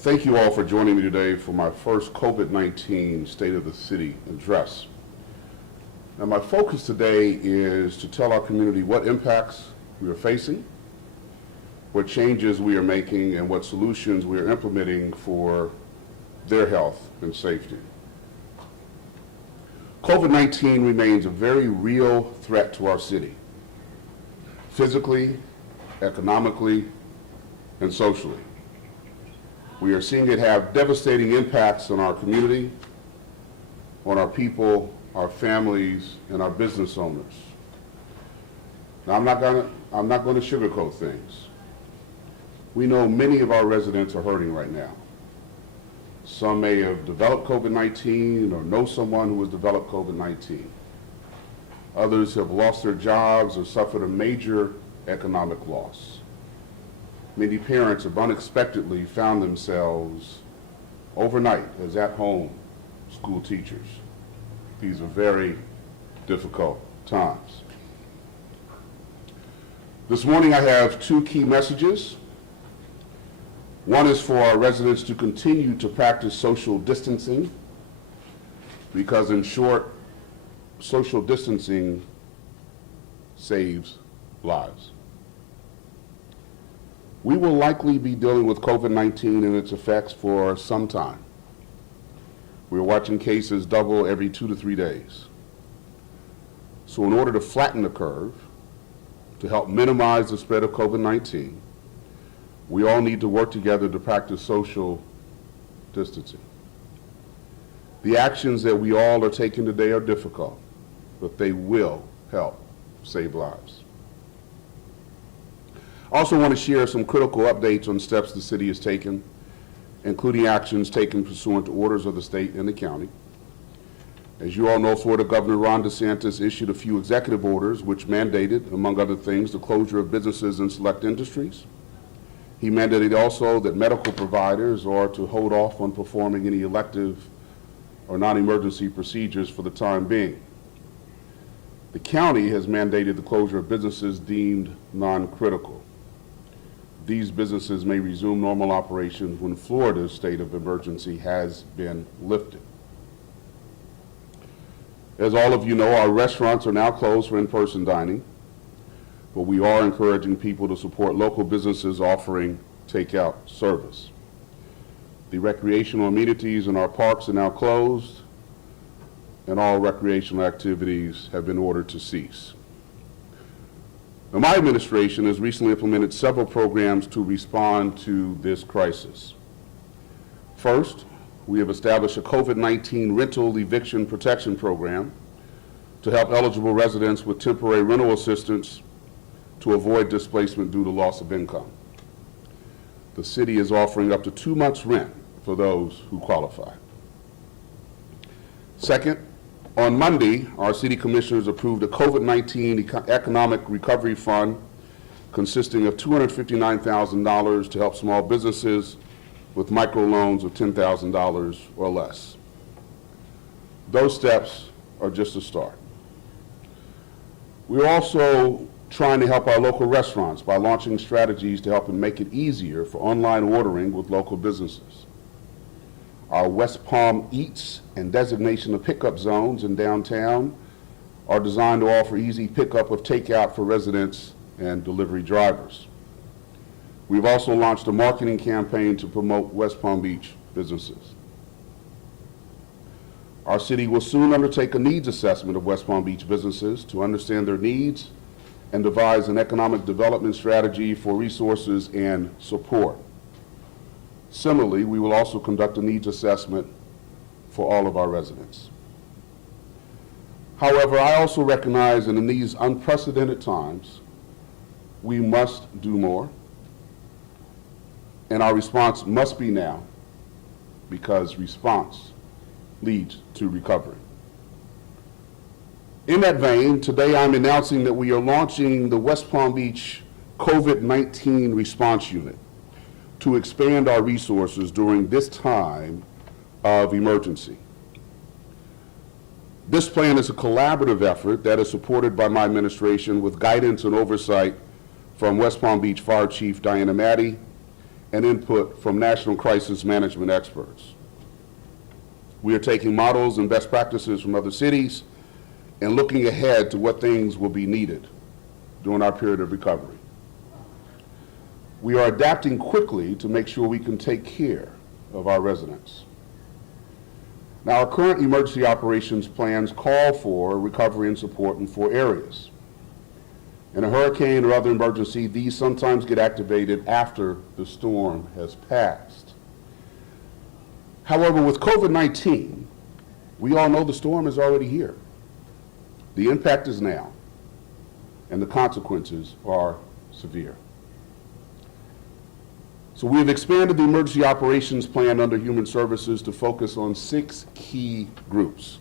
Thank you all for joining me today for my first COVID-19 State of the City address. Now, my focus today is to tell our community what impacts we are facing, what changes we are making, and what solutions we are implementing for their health and safety. COVID-19 remains a very real threat to our city, physically, economically, and socially. We are seeing it have devastating impacts on our community, on our people, our families, and our business owners. Now, I'm not going to sugarcoat things. We know many of our residents are hurting right now. Some may have developed COVID-19 or know someone who has developed COVID-19. Others have lost their jobs or suffered a major economic loss. Many parents have unexpectedly found themselves overnight as at-home school teachers. These are very difficult times. This morning I have two key messages. One is for our residents to continue to practice social distancing, because in short, social distancing saves lives. We will likely be dealing with COVID-19 and its effects for some time. We're watching cases double every 2 to 3 days. So in order to flatten the curve, to help minimize the spread of COVID-19, we all need to work together to practice social distancing. The actions that we all are taking today are difficult, but they will help save lives. I also want to share some critical updates on steps the city has taken, including actions taken pursuant to orders of the state and the county. As you all know, Florida Governor Ron DeSantis issued a few executive orders which mandated, among other things, the closure of businesses in select industries. He mandated also that medical providers are to hold off on performing any elective or non-emergency procedures for the time being. The county has mandated the closure of businesses deemed non-critical. These businesses may resume normal operations when Florida's state of emergency has been lifted. As all of you know, our restaurants are now closed for in-person dining, but we are encouraging people to support local businesses offering takeout service. The recreational amenities in our parks are now closed, and all recreational activities have been ordered to cease. Now, my administration has recently implemented several programs to respond to this crisis. First, we have established a COVID-19 rental eviction protection program to help eligible residents with temporary rental assistance to avoid displacement due to loss of income. The city is offering up to 2 months' rent for those who qualify. Second, on Monday, our city commissioners approved a COVID-19 economic recovery fund consisting of $259,000 to help small businesses with microloans of $10,000 or less. Those steps are just a start. We're also trying to help our local restaurants by launching strategies to help them make it easier for online ordering with local businesses. Our West Palm Eats and designation of pickup zones in downtown are designed to offer easy pickup of takeout for residents and delivery drivers. We've also launched a marketing campaign to promote West Palm Beach businesses. Our city will soon undertake a needs assessment of West Palm Beach businesses to understand their needs and devise an economic development strategy for resources and support. Similarly, we will also conduct a needs assessment for all of our residents. However, I also recognize that in these unprecedented times, we must do more, and our response must be now, because response leads to recovery. In that vein, today I'm announcing that we are launching the West Palm Beach COVID-19 Response Unit to expand our resources during this time of emergency. This plan is a collaborative effort that is supported by my administration with guidance and oversight from West Palm Beach Fire Chief Diana Maddie and input from national crisis management experts. We are taking models and best practices from other cities and looking ahead to what things will be needed during our period of recovery. We are adapting quickly to make sure we can take care of our residents. Now, our current emergency operations plans call for recovery and support in 4 areas. In a hurricane or other emergency, these sometimes get activated after the storm has passed. However, with COVID-19, we all know the storm is already here. The impact is now, and the consequences are severe. So we have expanded the emergency operations plan under Human Services to focus on 6 key groups.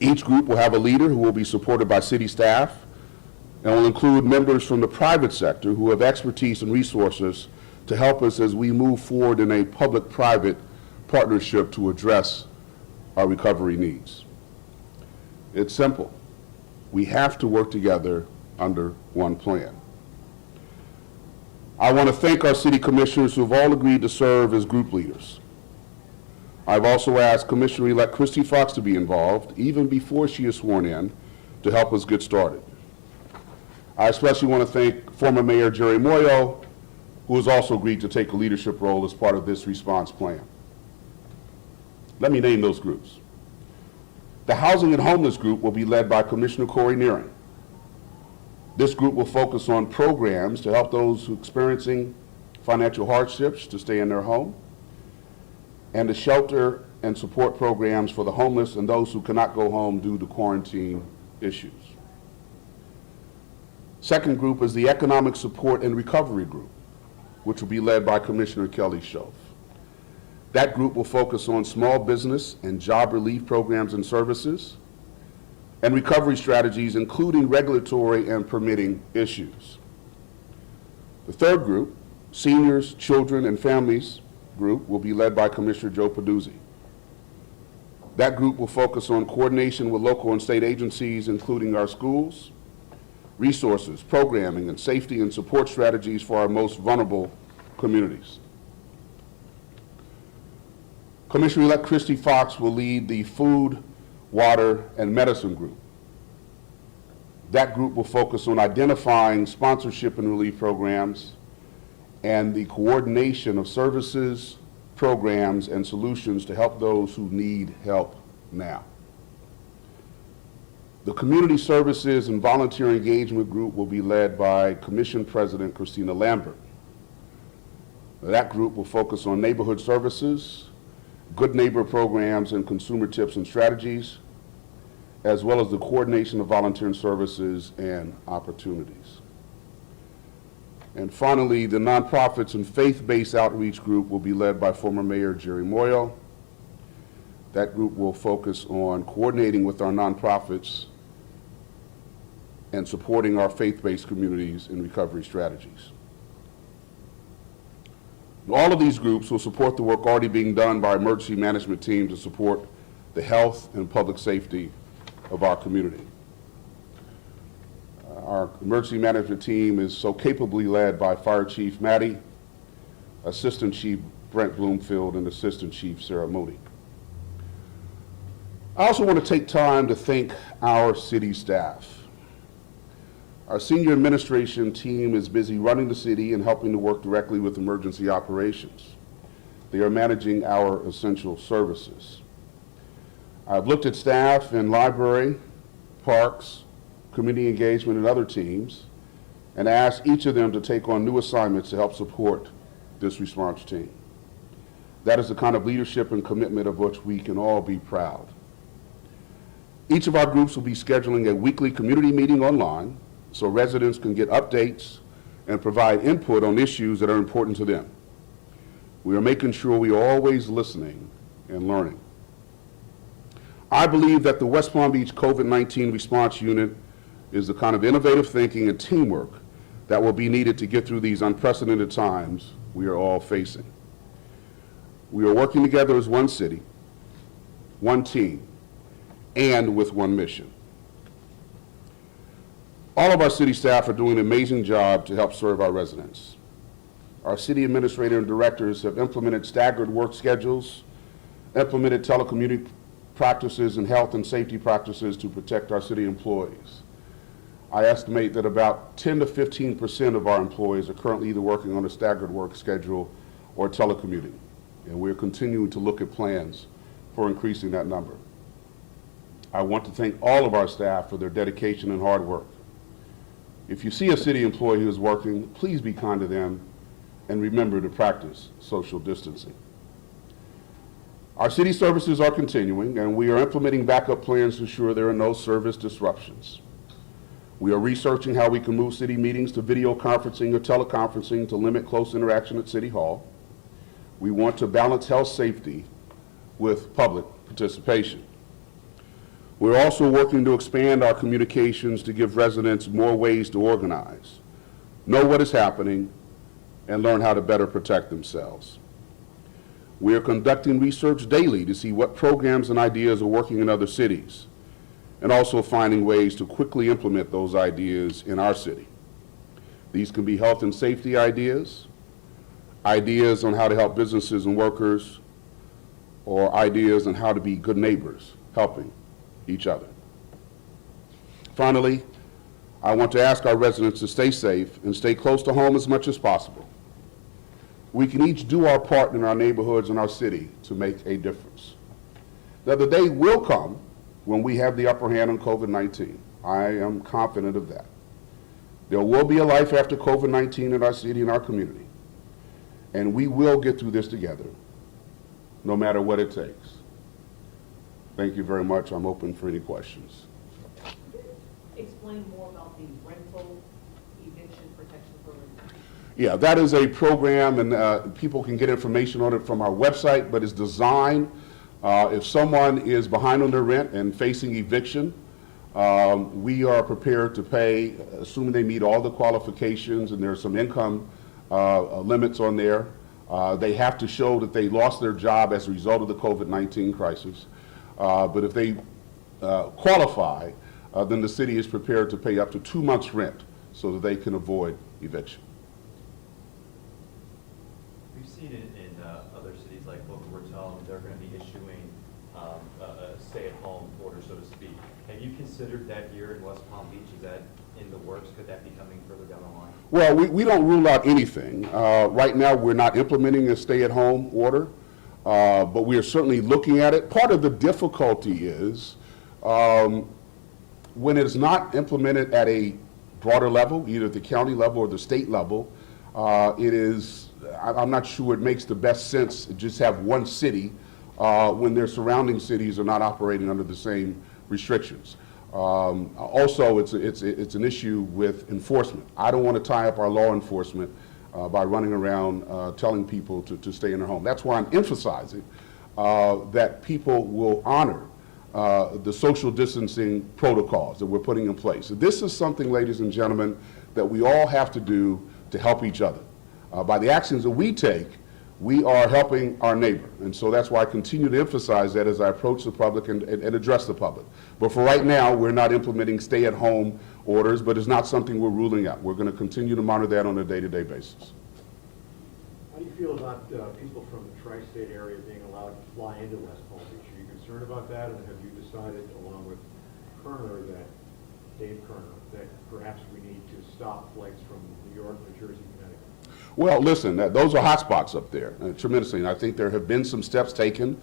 Each group will have a leader who will be supported by city staff and will include members from the private sector who have expertise and resources to help us as we move forward in a public-private partnership to address our recovery needs. It's simple. We have to work together under one plan. I want to thank our city commissioners who have all agreed to serve as group leaders. I've also asked Commissioner-elect Christy Fox to be involved, even before she is sworn in, to help us get started. I especially want to thank former Mayor Jerry Moyo, who has also agreed to take a leadership role as part of this response plan. Let me name those groups. The Housing and Homeless Group will be led by Commissioner Corey Nearing. This group will focus on programs to help those who are experiencing financial hardships to stay in their home, and the shelter and support programs for the homeless and those who cannot go home due to quarantine issues. Second group is the Economic Support and Recovery Group, which will be led by Commissioner Kelly Schoaf. That group will focus on small business and job relief programs and services, and recovery strategies, including regulatory and permitting issues. The third group, Seniors, Children, and Families Group, will be led by Commissioner Joe Peduzzi. That group will focus on coordination with local and state agencies, including our schools, resources, programming, and safety and support strategies for our most vulnerable communities. Commissioner-elect Christy Fox will lead the Food, Water, and Medicine Group. That group will focus on identifying sponsorship and relief programs and the coordination of services, programs, and solutions to help those who need help now. The Community Services and Volunteer Engagement Group will be led by Commission President Christina Lambert. That group will focus on neighborhood services, good neighbor programs, and consumer tips and strategies, as well as the coordination of volunteer services and opportunities. And finally, the nonprofits and faith-based outreach group will be led by former Mayor Jerry Moyo. That group will focus on coordinating with our nonprofits and supporting our faith-based communities in recovery strategies. All of these groups will support the work already being done by our emergency management team to support the health and public safety of our community. Our emergency management team is so capably led by Fire Chief Maddie, Assistant Chief Brent Bloomfield, and Assistant Chief Sarah Mooney. I also want to take time to thank our city staff. Our senior administration team is busy running the city and helping to work directly with emergency operations. They are managing our essential services. I've looked at staff in library, parks, community engagement, and other teams, and asked each of them to take on new assignments to help support this response team. That is the kind of leadership and commitment of which we can all be proud. Each of our groups will be scheduling a weekly community meeting online so residents can get updates and provide input on issues that are important to them. We are making sure we are always listening and learning. I believe that the West Palm Beach COVID-19 response unit is the kind of innovative thinking and teamwork that will be needed to get through these unprecedented times we are all facing. We are working together as one city, one team, and with one mission. All of our city staff are doing an amazing job to help serve our residents. our city administrator and directors have implemented staggered work schedules, implemented telecommuting practices and health and safety practices to protect our city employees. I estimate that about 10 to 15% of our employees are currently either working on a staggered work schedule or telecommuting, and we're continuing to look at plans for increasing that number. I want to thank all of our staff for their dedication and hard work. If you see a city employee who is working, please be kind to them and remember to practice social distancing. Our city services are continuing, and we are implementing backup plans to ensure there are no service disruptions. We are researching how we can move city meetings to video conferencing or teleconferencing to limit close interaction at City Hall. We want to balance health safety with public participation. We're also working to expand our communications to give residents more ways to organize, know what is happening, and learn how to better protect themselves. We are conducting research daily to see what programs and ideas are working in other cities, and also finding ways to quickly implement those ideas in our city. These can be health and safety ideas, ideas on how to help businesses and workers, or ideas on how to be good neighbors, helping each other. Finally, I want to ask our residents to stay safe and stay close to home as much as possible. We can each do our part in our neighborhoods and our city to make a difference. Now, the day will come when we have the upper hand on COVID-19. I am confident of that. There will be a life after COVID-19 in our city and our community, and we will get through this together, no matter what it takes. Thank you very much. I'm open for any questions. Explain more about the rental eviction protection program. Yeah, that is a program, and people can get information on it from our website, but it's designed, if someone is behind on their rent and facing eviction, we are prepared to pay, assuming they meet all the qualifications, and there's some income limits on there. They have to show that they lost their job as a result of the COVID-19 crisis. But if they qualify, then the city is prepared to pay up to 2 months' rent so that they can avoid eviction. We've seen it in other cities like Boca Raton, they're going to be issuing a stay-at-home order, so to speak. Have you considered that here in West Palm Beach? Is that in the works? Could that be coming further down the line? Well, we don't rule out anything. Right now, we're not implementing a stay-at-home order. But we are certainly looking at it. Part of the difficulty is when it is not implemented at a broader level, either at the county level or the state level, I'm not sure it makes the best sense to just have one city when their surrounding cities are not operating under the same restrictions. Also, it's an issue with enforcement. I don't want to tie up our law enforcement by running around telling people to stay in their home. That's why I'm emphasizing that people will honor the social distancing protocols that we're putting in place. This is something, ladies and gentlemen, that we all have to do to help each other. By the actions that we take, we are helping our neighbor. And so that's why I continue to emphasize that as I approach the public and address the public. But for right now, we're not implementing stay-at-home orders, but it's not something we're ruling out. We're going to continue to monitor that on a day-to-day basis. How do you feel about people from the tri-state area being allowed to fly into West Palm Beach? Are you concerned about that, and have you decided, along with Kerner, Dave Kerner, that perhaps we need to stop flights from New York, New Jersey, Connecticut? Well, listen, those are hotspots up there, tremendously. And I think there have been some steps taken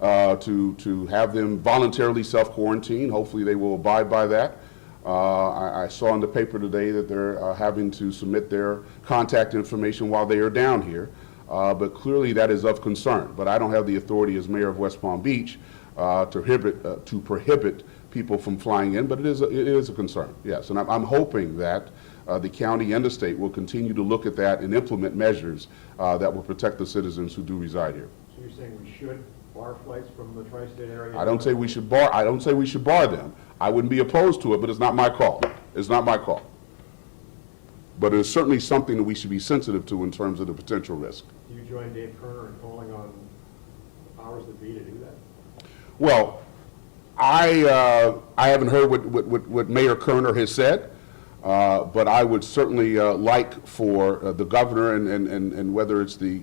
to have them voluntarily self-quarantine. Hopefully they will abide by that. I saw in the paper today that they're having to submit their contact information while they are down here. But clearly that is of concern. But I don't have the authority as mayor of West Palm Beach to prohibit people from flying in, but it is a concern, yes. And I'm hoping that the county and the state will continue to look at that and implement measures that will protect the citizens who do reside here. So you're saying we should bar flights from the tri-state area? I don't say we should bar them. I wouldn't be opposed to it, but it's not my call. It's not my call. But it's certainly something that we should be sensitive to in terms of the potential risk. Do you join Dave Kerner in calling on the powers that be to do that? Well, I haven't heard what Mayor Kerner has said. But I would certainly like for the governor and whether it's the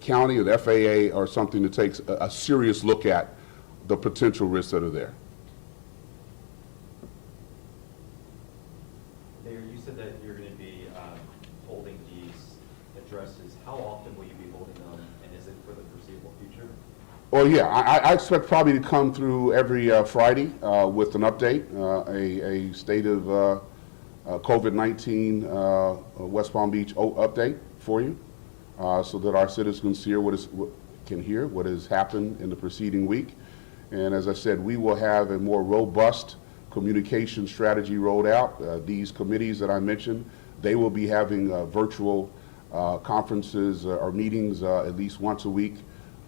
county or the FAA or something to take a serious look at the potential risks that are there. Mayor, you said that you're going to be holding these addresses. How often will you be holding them, and is it for the foreseeable future? Well, yeah, I expect probably to come through every Friday with an update, a state of COVID-19 West Palm Beach update for you, so that our citizens can hear what has happened in the preceding week. And as I said, we will have a more robust communication strategy rolled out. These committees that I mentioned, they will be having virtual conferences or meetings at least once a week.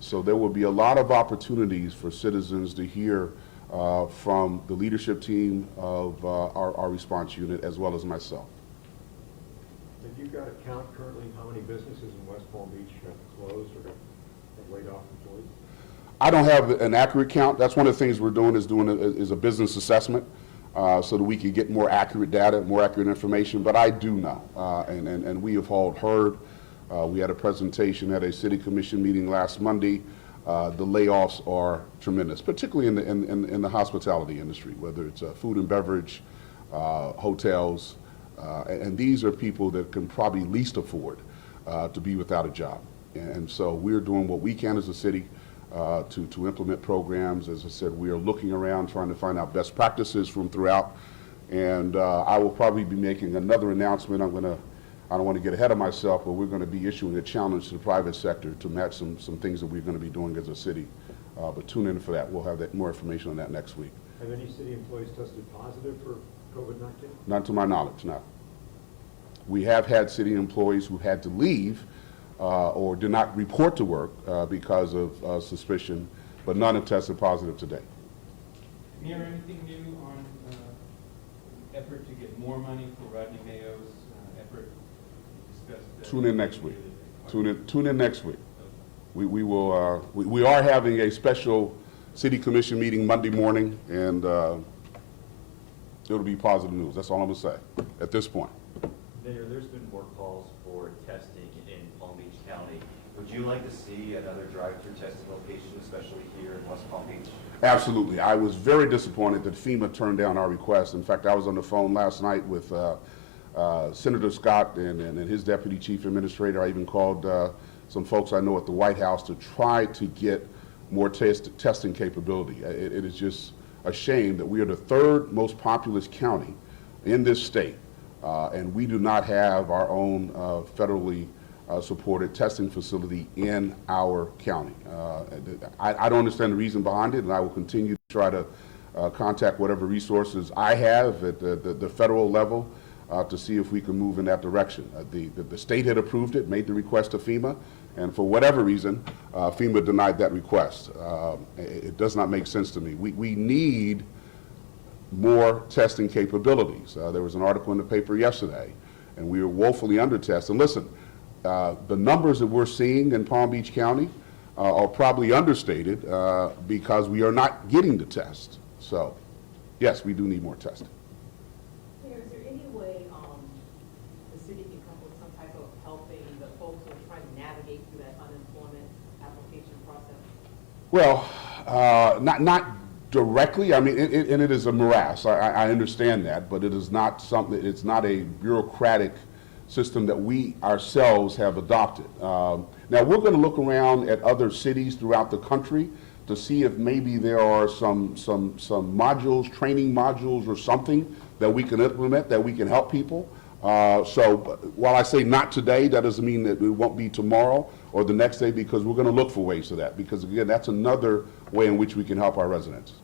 So there will be a lot of opportunities for citizens to hear from the leadership team of our response unit as well as myself. Have you got a count currently how many businesses in West Palm Beach have closed or have laid off employees? I don't have an accurate count. That's one of the things we're doing is a business assessment so that we can get more accurate data, more accurate information. But I do know, and we have all heard. We had a presentation at a city commission meeting last Monday. The layoffs are tremendous, particularly in the hospitality industry, whether it's food and beverage, hotels, and these are people that can probably least afford to be without a job. And so we're doing what we can as a city to implement programs. As I said, we are looking around trying to find out best practices from throughout. And I will probably be making another announcement. I don't want to get ahead of myself, but we're going to be issuing a challenge to the private sector to match some things that we're going to be doing as a city. But tune in for that. We'll have more information on that next week. Have any city employees tested positive for COVID-19? Not to my knowledge, no. We have had city employees who had to leave or did not report to work because of suspicion, but none have tested positive today. Mayor, anything new on effort to get more money for Rodney Mayo's effort? Tune in next week. Tune in next week. We are having a special city commission meeting Monday morning, and it'll be positive news. That's all I'm gonna say at this point. Mayor, there's been more calls for testing in Palm Beach County. Would you like to see another drive-through testing location, especially here in West Palm Beach? Absolutely. I was very disappointed that FEMA turned down our request. In fact, I was on the phone last night with Senator Scott and his deputy chief administrator. I even called some folks I know at the White House to try to get more testing capability. It is just a shame that we are the third most populous county in this state, and we do not have our own federally supported testing facility in our county. I don't understand the reason behind it, and I will continue to try to contact whatever resources I have at the federal level to see if we can move in that direction. The state had approved it, made the request to FEMA, and for whatever reason, FEMA denied that request. It does not make sense to me. We need more testing capabilities. There was an article in the paper yesterday, and we are woefully under-tested. And listen, the numbers that we're seeing in Palm Beach County are probably understated because we are not getting the test. So, yes, we do need more testing. Mayor, is there any way the city can come with some type of helping the folks who are trying to navigate through that unemployment application process? Well, not directly. I mean, it is a morass. I understand that, but it is not something. It's not a bureaucratic system that we ourselves have adopted. Now we're going to look around at other cities throughout the country to see if maybe there are some modules, training modules, or something that we can implement that we can help people. So while I say not today, that doesn't mean that it won't be tomorrow or the next day, because we're going to look for ways of that. Because again, that's another way in which we can help our residents.